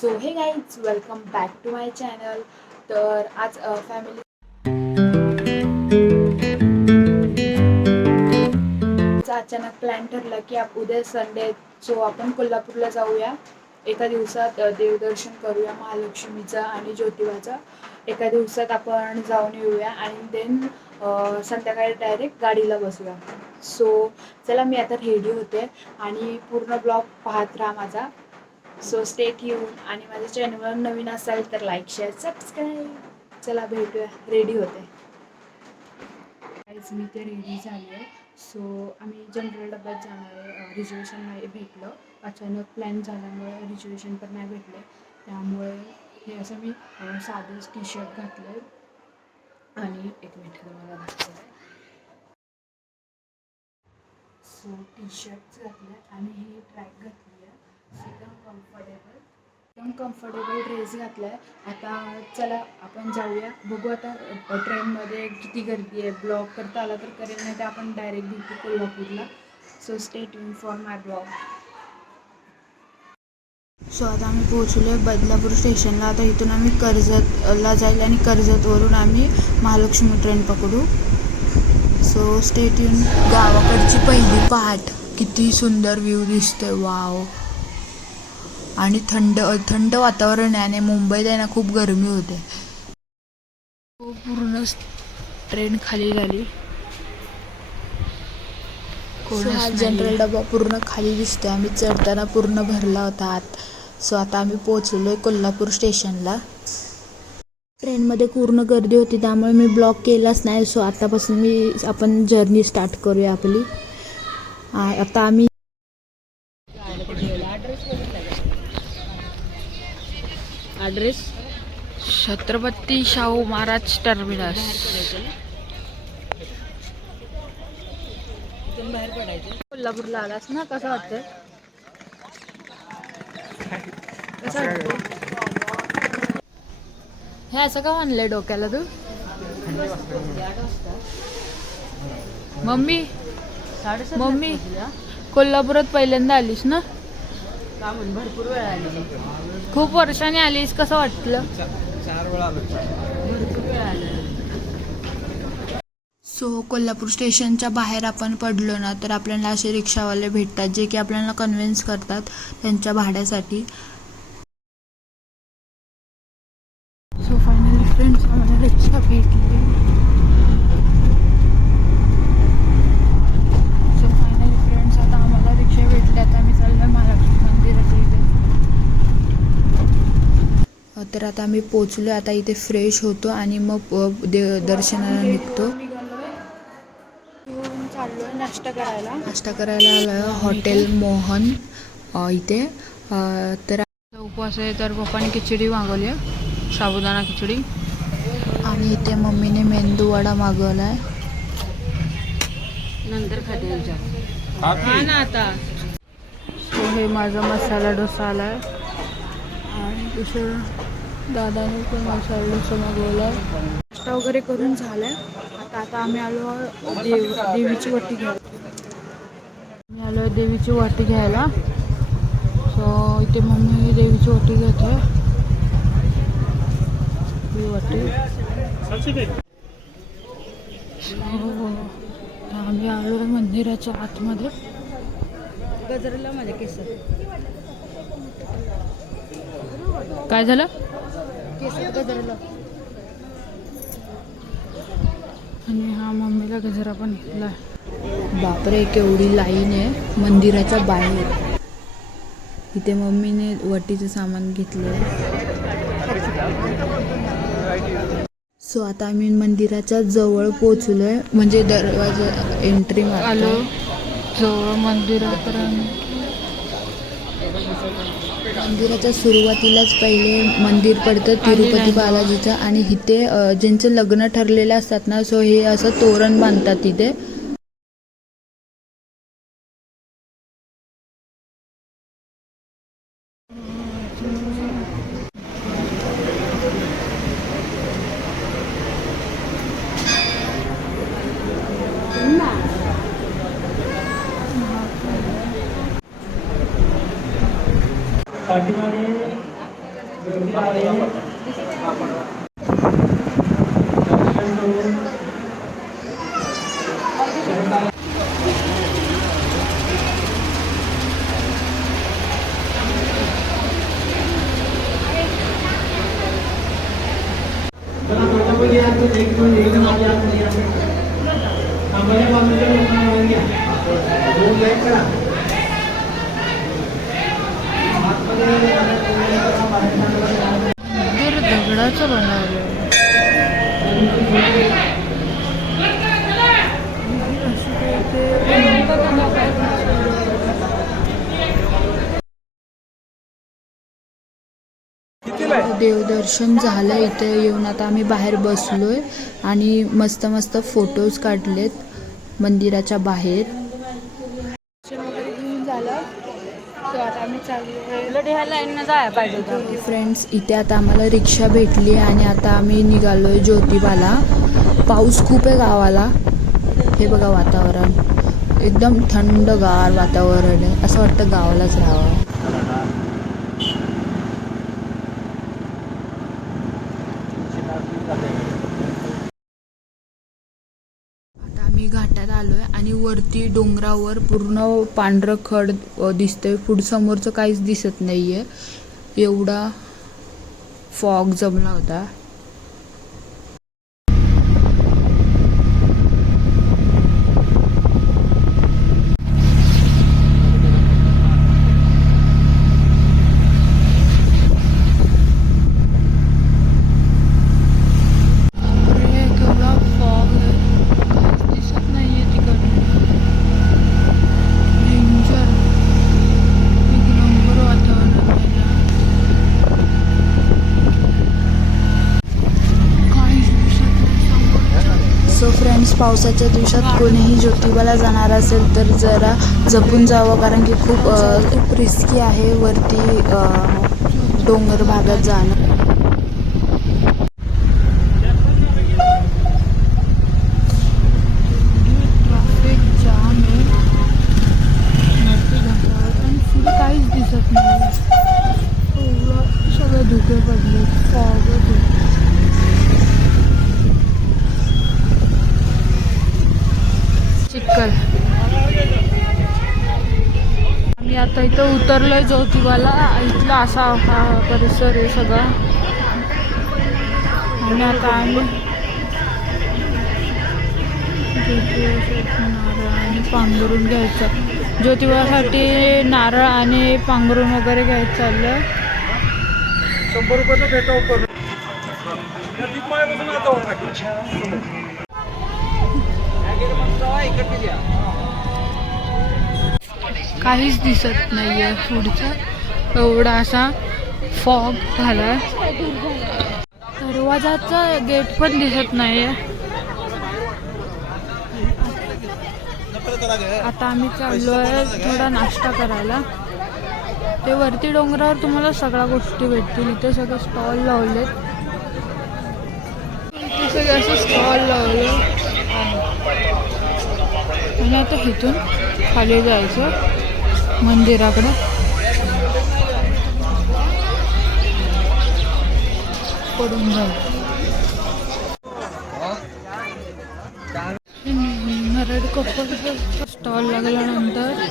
So hey guys welcome back to my channel तर आज family अचानक प्लॅन ठरला की आप उद्या संडे सो आपण कोल्हापूरला जाऊया. एका दिवसात देवदर्शन करूया महालक्ष्मीचं आणि ज्योतिबाचं. एका दिवसात आपण जाऊन येऊया आणि देन संध्याकाळी डायरेक्ट गाडीला बसूया. सो चला मी आता रेडी होते आणि पूर्ण ब्लॉग पाहत राहा माझा. सो स्टेट येऊन आणि माझ्या चॅनलवर नवीन असाल तर लाईक शेअर सबस्क्राईब चला भेटूया. रेडी होते. काहीच मी ते रेडी झाली आहे सो आम्ही जनरल डब्यात जाणार आहे. रिझर्वेशन नाही भेटलं. अचानक प्लॅन झाल्यामुळे रिझर्वेशन पण नाही भेटले. त्यामुळे हे असं मी अ, साधंच टी शर्ट घातलं आहे आणि एक मिनिट तुम्हाला दाखवलं सो टी शर्ट घातले आणि हे ट्रॅक घातली एकदम कम्फर्टेबल एकदम कम्फर्टेबल ड्रेस घातला आहे आता चला आपण जाऊया. बघू आता ट्रेनमध्ये किती गर्दी आहे. ब्लॉग करता आला तर करेल नाही तर आपण डायरेक्ट भेटू कोल्हापूरला. So stay tune for my blog so आता आम्ही पोहोचलो आहे बदलापूर स्टेशनला आता इथून आम्ही कर्जतला जाईल आणि कर्जतवरून आम्ही महालक्ष्मी ट्रेन पकडू. सो स्टेट येऊन गावाकडची पहिली पहाट. किती सुंदर व्ह्यू दिसतोय. वाव आणि थंड थंड वातावरण आहे आणि मुंबईत आहे ना खूप गरमी होते. पूर्ण ट्रेन खाली झाली. हा जनरल डबा पूर्ण खाली दिसतोय. आम्ही चढताना पूर्ण भरला होता आत. सो आता आम्ही पोहोचलोय कोल्हापूर स्टेशनला. ट्रेनमध्ये पूर्ण गर्दी होती त्यामुळे मी ब्लॉक केलाच नाही. सो आतापासून मी आपण जर्नी स्टार्ट करूया आपली. आता आम्ही ॲड्रेस छत्रपती शाहू महाराज टर्मिनस इथून बाहेर पडायचं. कोल्हापूरला आलास ना कसं वाटतं कसं वाटतं हे असं का आणलंय डोक्याला तू? मम्मी मम्मी कोल्हापुरात पहिल्यांदा आलीस ना? का म्हणून भरपूर वेळ आली. खूप वर्षांनी आलीस कसं वाटलं? भरपूर वेळ आली. सो कोल्हापूर स्टेशनच्या बाहेर आपण पडलो ना तर आपल्याला असे रिक्षावाले भेटतात जे की आपल्याला कन्व्हिन्स करतात त्यांच्या भाड्यासाठी. सो फायनली फ्रेंड्स आम्हाला रिक्षा भेटली सो फायनली फ्रेंड्स आता आम्हाला रिक्षा भेटली आता आम्ही चाललो महालक्ष्मी मंदिराच्या इथे अ, तर आता आम्ही पोचलो आता इथे फ्रेश होतो आणि मग देव दर्शनाला निघतो. नाश्ता करायला. नाश्ता करायला आलोय हॉटेल मोहन इथे. तर उपवास आहे तर पप्पाने खिचडी मागवली आहे साबुदाणा खिचडी. आणि इथे मम्मीने मेंदू वडा मागवलाय. नंतर खाते हा ना आता. सो हे माझा मसाला डोसा आलाय. आणि दुसरं दादाने पण मसाला डोसा मागवला. नाश्ता वगैरे करून झालाय. आता आता आम्ही आलो देव देवीची वाटी घ्यायला. आम्ही आलो देवीची वाटी घ्यायला. सो इथे मम्मी देवीची वाटी घेते ही वाटी. So, आम्ही आलो मंदिराच्या आतमध्ये. गजरला माझ्या केस. काय झालं? गजरला. आणि हा मम्मीला गजरा पण घेतला बापरे केवढी लाईन आहे. मंदिराच्या बाहेर. इथे मम्मीने वटीचं सामान घेतलं सो आता आम्ही मंदिराच्या जवळ पोचलोय म्हणजे दरवाजा एंट्री आलो. जवळ मंदिरापर्यंत. मंदिराच्या सुरुवातीलाच पहिले मंदिर पडतं तिरुपती बालाजीचं. आणि इथे ज्यांचं लग्न ठरलेलं असतात ना सो हे असं तोरण बांधतात तिथे. Kalau kita punya itu, itu दगडाचं बनवलं देवदर्शन झालं इथे येऊन. आता आम्ही बाहेर बसलोय आणि मस्त मस्त फोटोज काढलेत मंदिराच्या बाहेर दर्शन वगैरे घेऊन झालं सो आता आम्ही चाललो उलट ह्या लाईननं जायला पाहिजे होतं फ्रेंड्स इथे आता आम्हाला रिक्षा भेटली आणि आता आम्ही निघालो आहे ज्योतिबाला. पाऊस खूप आहे गावाला. हे बघा वातावरण. एकदम थंडगार वातावरण आहे. असं वाटतं गावालाच राहावं आता आम्ही घाटात आलो आहे आणि वरती डोंगरावर पूर्ण पांढरं खड दिसतंय. पुढ समोरचं काहीच दिसत नाही आहे एवढा फॉग जमला होता अरे, केवढा fog आहे. काहीच दिसत नाहीये तिकडनं. Danger. एक नंबर वातावरण आहे ना. काहीच दिसत नाही सो फ्रेंड्स पावसाच्या दिवसात कोणीही ज्योतिबाला जाणार असेल तर जरा जपून जावं कारण की खूप खूप रिस्की आहे वरती डोंगर भागात जाणं ट्रॅफिक जाम आहे वरती घाटावर आणि पुढे काहीच दिसत नाही एवढं सगळे धुके पडले फॉगच आहे चिक्कल आम्ही आता इथं उतरलोय ज्योतिबाला. इथला असा हा परिसर आहे सगळा. आणि आता आम्ही नारळ आणि पांघरून घ्यायचं. ज्योतिबासाठी नारळ आणि पांघरून वगैरे घ्यायचं चाललं शंभर रुपयाचा काहीच दिसत नाहीये पुढचं एवढा असा फॉग झाला दरवाजाचा गेट पण दिसत नाहीये. आता आम्ही चाललो आहे थोडा नाश्ता करायला. ते वरती डोंगरावर तुम्हाला सगळ्या गोष्टी भेटतील. इथे सगळे स्टॉल लावलेत. सगळे असे स्टॉल लावले आणि आता इथून खाली जायचं मंदिराकडे. पडून जाऊ. मराठी कपड्याचा स्टॉल लागल्यानंतर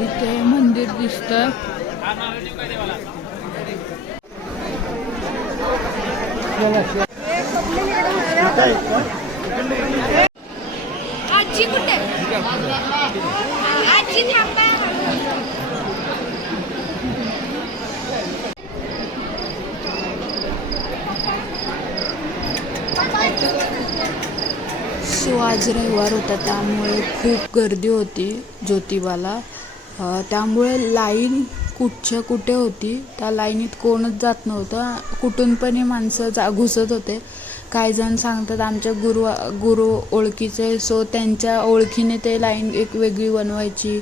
इथे मंदिर दिसतं आजी कुठे आजी थांबा सो आज रविवार होता त्यामुळे खूप गर्दी होती ज्योतिबाला. त्यामुळे लाईन कुठच्या कुठे होती त्या लाईनीत कोणच जात नव्हतं. कुठून पण माणसं जा घुसत होते. काही जण सांगतात आमच्या गुरु गुरु ओळखीचे सो त्यांच्या ओळखीने ते लाईन एक वेगळी बनवायची.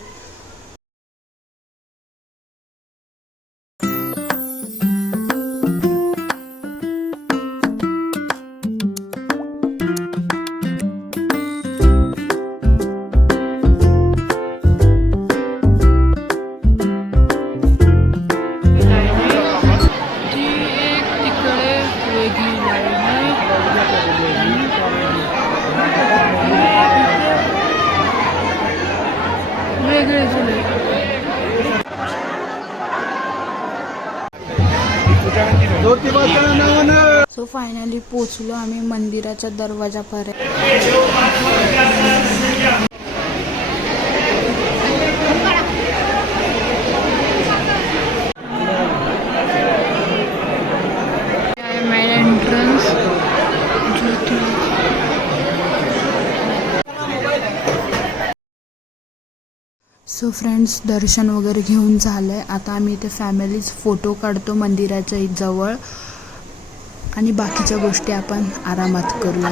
सो फायनली पोचलो आम्ही मंदिराच्या दरवाजापर्यंत. सो फ्रेंड्स दर्शन वगैरे घेऊन झालं आहे आता आम्ही इथे फॅमिलीज फोटो काढतो मंदिराच्या जवळ. आणि बाकीच्या गोष्टी आपण आरामात करूया.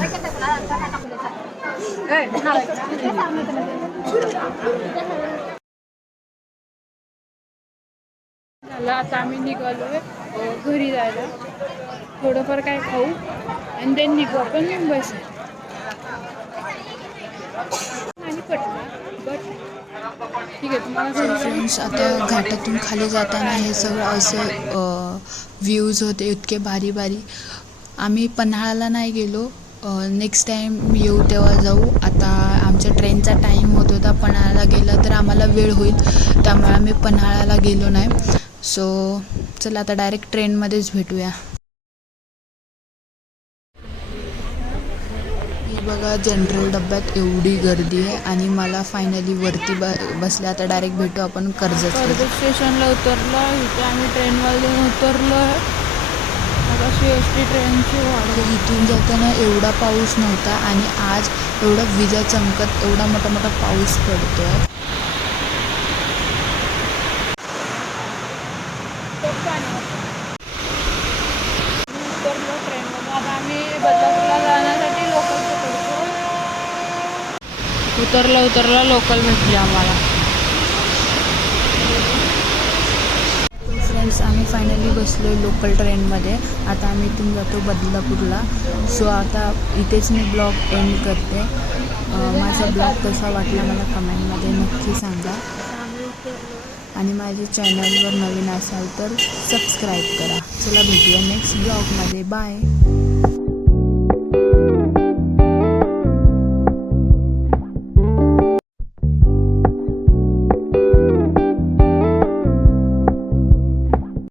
झालं आता आम्ही निघालो घरी जायला. थोडंफार काय खाऊ. आणि देन निघू आपण मुंबईसाठी नाही बट फ्रेंड्स आता घाटातून खाली जाताना हे सगळं असं व्ह्यूज होते इतके भारी भारी. आम्ही पन्हाळाला नाही गेलो. नेक्स्ट टाईम येऊ तेव्हा जाऊ. आता आमच्या ट्रेनचा टाईम होत होता पन्हाळ्याला गेला तर आम्हाला वेळ होईल. त्यामुळे आम्ही पन्हाळ्याला गेलो नाही. सो चला आता डायरेक्ट ट्रेनमध्येच भेटूया हे बघा जनरल डब्यात एवढी गर्दी आहे आणि मला फायनली वरती ब बसले आता डायरेक्ट भेटू आपण कर्जत कर्जत स्टेशनला उतरलो इथे आम्ही ट्रेनवाले उतरलो सी एस टी ट्रेनची तर इथून जाताना एवढा पाऊस नव्हता आणि आज एवढा विजा चमकत एवढा मोठा मोठा पाऊस पडतोय. उतरलो ट्रेनमध्ये आता आम्ही बदलापूरला जाण्यासाठी लोकल पकडतो उतरला उतरला लोकल भेटली आम्हाला. फ्रेंड्स आम्ही फायनली बसलो आहे लोकल ट्रेनमध्ये आता आम्ही इथून जातो बदलापूरला. सो आता इथेच मी ब्लॉग एंड करते. माझा ब्लॉग कसा वाटला मला कमेंटमध्ये नक्की सांगा. आणि माझ्या चॅनलवर नवीन असाल तर सबस्क्राईब करा. चला भेटूया नेक्स्ट ब्लॉगमध्ये बाय